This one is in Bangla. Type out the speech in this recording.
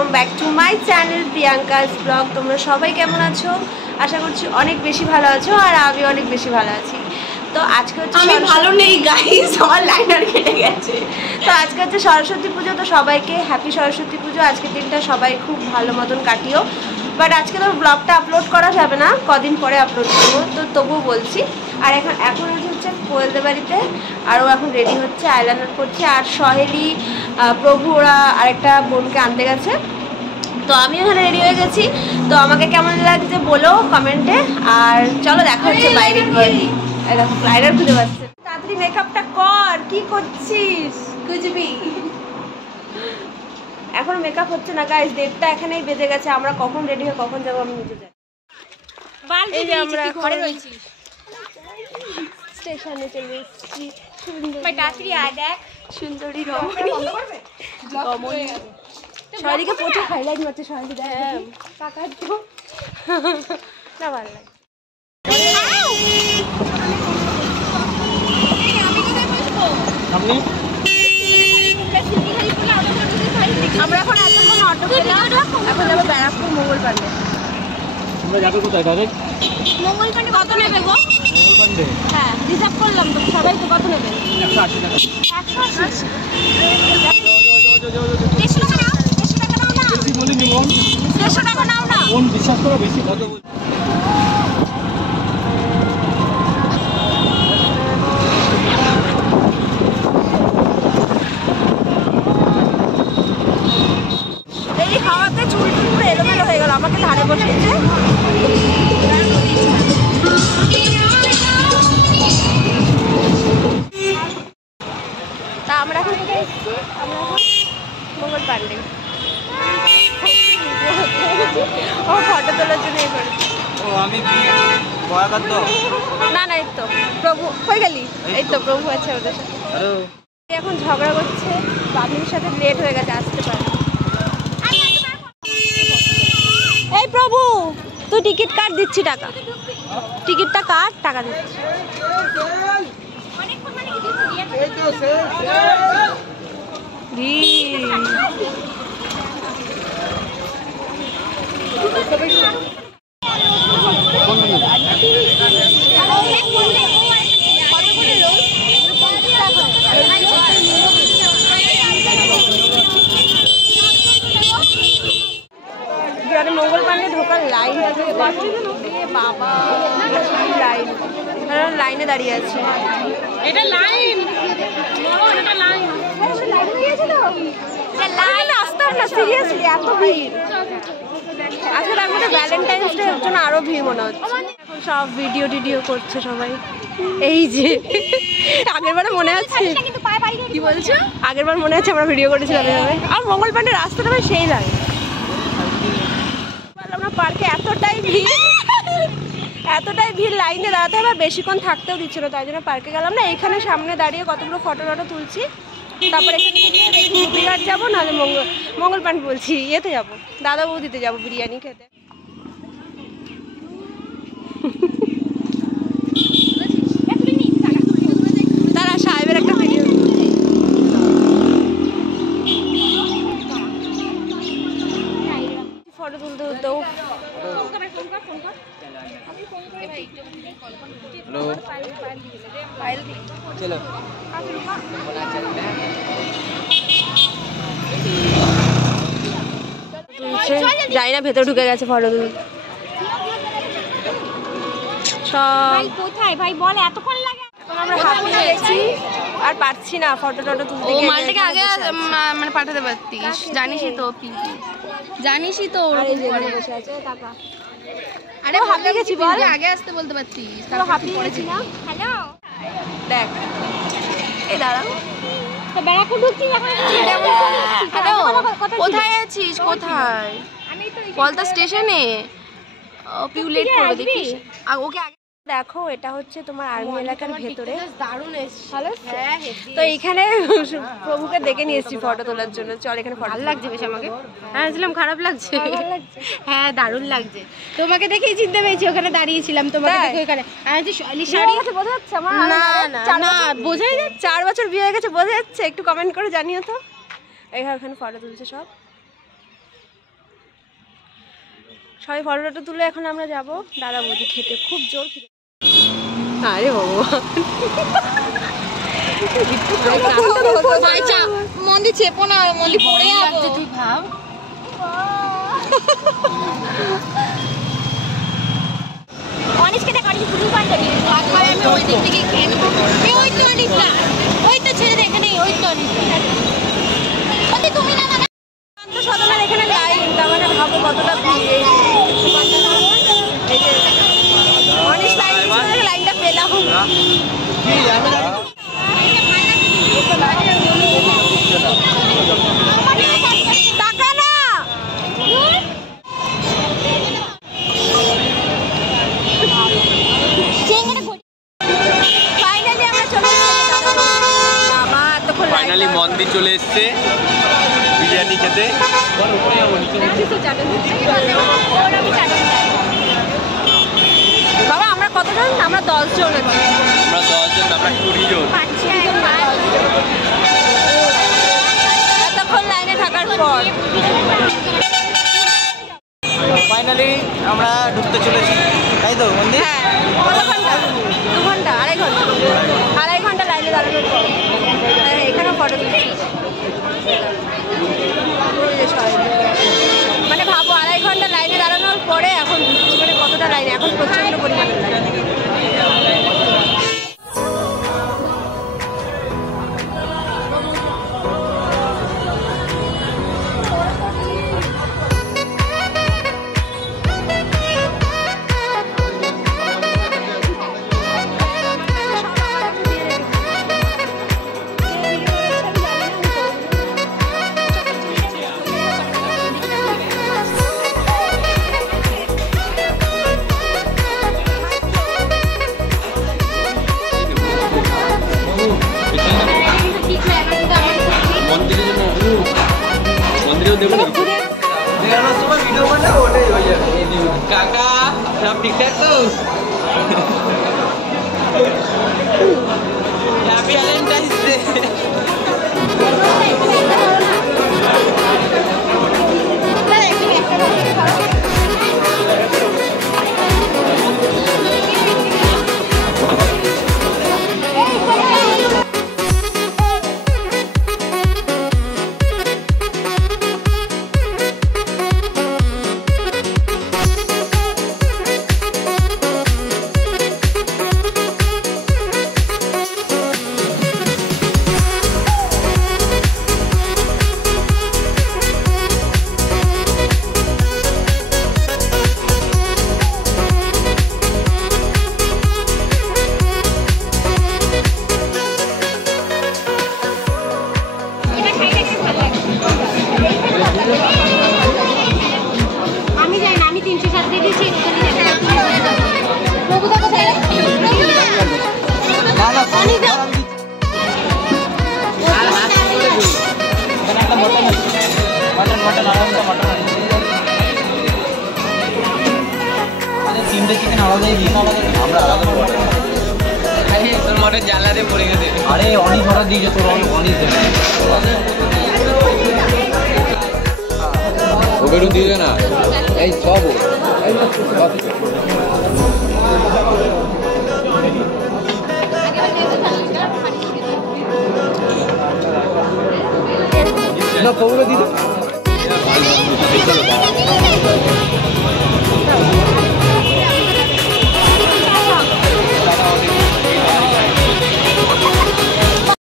Welcome back to my channel Priyanka's blog. তোমরা সবাই কেমন আছো? আশা করছি অনেক বেশি ভালো আছো, আর আমি অনেক বেশি ভালো আছি। তো আজকে হচ্ছে আমি ভালো নেই গাইস, আমার লাইনার কেটে গেছে। তো আজকে হচ্ছে সরস্বতী পুজো, তো সবাইকে হ্যাপি সরস্বতী পুজো। আজকের দিনটা সবাই খুব ভালো মতন কাটিও। বাট আজকে তো ব্লগটা আপলোড করা যাবে না, কদিন পরে আপলোড করবো, তো তবুও বলছি। আর এখন হচ্ছে কোয়েলদের বাড়িতে, আর ও এখন রেডি হচ্ছে, আইলাইনার করছে। আর সহেলি, প্রভু, ওরা আরেকটা বোনকে আনতে গেছে। তো আমি এখানে রেডি হয়ে গেছি। তো আমাকে কেমন লাগছে বলো কমেন্টে। আর চলো দেখা হচ্ছে বাইরে গিয়ে। লাইনার খুঁজে পাচ্ছে, তাড়াতাড়ি মেকআপটা কর। কি করছিস? কুচবি এখন মেকআপ হচ্ছে না গাইস, 1:30 এখানেই বেজে গেছে। আমরা কখন রেডি হয়ে কখন যাবো আমি নিজে জানি। এই যে আমরা ঘরে রয়েছি, স্টেশনে চলে এসেছি। সুন্দরী রমণী সবাইকে প্রচুর হাইলাইট মারছে। সবাইকে দেখ কাকা তো না ভালো লাগে। আমরা এখন এতক্ষণ অটো পেলাম, এখন যাবো ব্যারাকপুর মঙ্গলপান্ডে। আমরা যাবো কোথায় ডাইরেক্ট? মঙ্গলপান্ডে কত নেবে গো? মঙ্গলপান্ডে? হ্যাঁ, রিজার্ভ করলাম তো। সবাই তো কত নেবে? 180 টাকা। 180? 150 টাকা নাও। বেশি বলিনি বোন। 150 টাকা নাও না। বোন বিশ্বাস করো, বেশি কত? এই হাওয়াতে চুল পুরো এলোমেলো হয়ে গেল। আমাকে ধারে বসেছে। তা আমরা এখন কোথায় এসেছি? আমরা এখন মঙ্গলপান্ডে। ও ফটো তোলার জন্য এই করেছি। ও আমি বয়াকার তো না না, এই তো প্রভু হয়ে গেলি। এই তো প্রভু আছে ওদের সাথে। এখন ঝগড়া করছে, বাবির সাথে লেট হয়ে গেছে, আসতে পারে। এই প্রভু, তুই টিকিট কাট, দিচ্ছি টাকা। টিকিটটা কাট, টাকা দিচ্ছি। মঙ্গলপান্ডে ঢোকার লাইন আছে বাবা, লাইন। লাইনে দাঁড়িয়ে আছে। এটা লাইন, এটা লাইন। আসতে হবে না, সিরিয়াসলি এত ভিড়। আজকে তার মধ্যে ভ্যালেন্টাইন্স ডে, এর জন্য আরো ভিড় মনে হচ্ছে। এখন সব ভিডিও করছে সবাই। এই যে আগের বারে মনে আছে, কি বলছো? আগের বার মনে আছে আমরা ভিডিও করেছিলাম এভাবে। আর মঙ্গলপান্ডের রাস্তাটা ভাই সেই লাগে। আমরা পার্কে এতটাই ভিড়, লাইনে দাঁড়াতে হবে, বেশিক্ষণ থাকতেও দিচ্ছিল। তাই জন্য পার্কে গেলাম না। এইখানে সামনে দাঁড়িয়ে কতগুলো ফটো তুলছি। তারপর এখানে গোপীঘাট যাবো, নাহলে মঙ্গলপান্ড বলছি, ইয়েতে যাবো, দাদা বৌদিতে যাবো বিরিয়ানি খেতে। তারা সাহেবের একটা ভিডিও। ফটো তুলতেও যাই না, ভেতর ঢুকে গেছে ফটো তুলতে। সব কোথায় ভাই বল, এতক্ষণ লাগে? এখন আমরা হাঁপিয়ে গেছি, আর পারছি না ফটো তুলতে। ও মালটাকে আগে মানে পাঠাতে পারতিস, জানিসই তো জানিসই তো বসে আছে টাকা। আরে হাঁপিয়ে গেছি বল, আগে আসতে বলতে পারতিস। তারপর হাঁপিয়ে গেছি না। হ্যালো দেখ, এই দাঁড়াও, তো ব্যারাকপুর ঢুকছি এখন। হ্যালো, কোথায় আছিস? কোথায়? আমি তো পলতা স্টেশনে। পিউ লেট করবে দেখিস। ওকে আগে দেখো, এটা হচ্ছে তোমার আর্মি এলাকার ভেতরে। দারুণ ভালো। তো এইখানে প্রভুকে ডেকে নিয়ে এসেছি ফটো তোলার জন্য। চল এখানে ফটো। ভালো লাগছে বেশ আমাকে। হ্যাঁ ছিলাম, খারাপ লাগছে? হ্যাঁ দারুণ লাগছে। তোমাকে দেখেই চিনতে পেরেছি, ওখানে দাঁড়িয়েছিলাম তোমাকে দেখে ওখানে। আমি যে শাড়ি বোঝা যাচ্ছে আমার? না বোঝাই যাচ্ছে। 4 বছর বিয়ে হয়ে গেছে, বোঝা যাচ্ছে? একটু কমেন্ট করে জানিও তো। এখানে ফটো তুলছে সব। সবাই ফটো টটো তুলে এখন আমরা যাব দাদা বৌদি খেতে, খুব জোর খেতে। আরে ভগবান মন্দির চেপো না, মন্দির পড়ে যাবো। তুই ভাব অনিশকে দেখ, অনিশ ব্লু পয়েন্ট দিই। আমি ওই দিক থেকে খেয়ে নেবো। ওই তো অনিশা, ওই তো ছেড়ে দে, এখানে ওই তো অনিশা। তুমি না সদনের এখানে লাইন, তার মানে ভাবো কতটা ভিড়। এই যে অনিশ লাইনটা পেলাম। টাকা না ফাইনালি আমরা চলে এসেছি। ফাইনালি মন্দির চলে এসছে বিরিয়ানি খেতে। বাবা আমরা কতজন? আমরা 10 জন আছি। আমরা 10 জন, আমরা 20 জন। এতক্ষণ লাইনে থাকার পর ফাইনালি আমরা ঢুকতে চলেছি, তাই তো মন্দির? হ্যাঁ, কত ঘন্টা? 2 ঘন্টা, আড়াই ঘন্টা লাইনে দাঁড়ানোর পর এখানেও ফটো তুলছি। মানে ভাবো 2.5 ঘন্টা লাইনে দাঁড়ানোর পরে এখন ঢুকছি, মানে কতটা লাইনে, এখন প্রচন্ড পরিমাণে লাইন। মন্দিরেও দেবো দেখানোর সময় ভিডিও মানে ওটাই হয়ে যাবে। কাকা সব ঠিকঠাক তো? Happy Valentine's day. আমি যাই না, আমি 307 দিয়ে দিয়েছি। প্রভুদা কোথায়? তিনটে চিকেন আলাদাই দিই, আমরা আলাদা তোর মটন জ্বালাতে পড়ে গেছে। আরে অনেক অর্ডার দিয়েছে তোর, অনেক ওবেরও দিয়ে না, এই সব না খবরে দিতে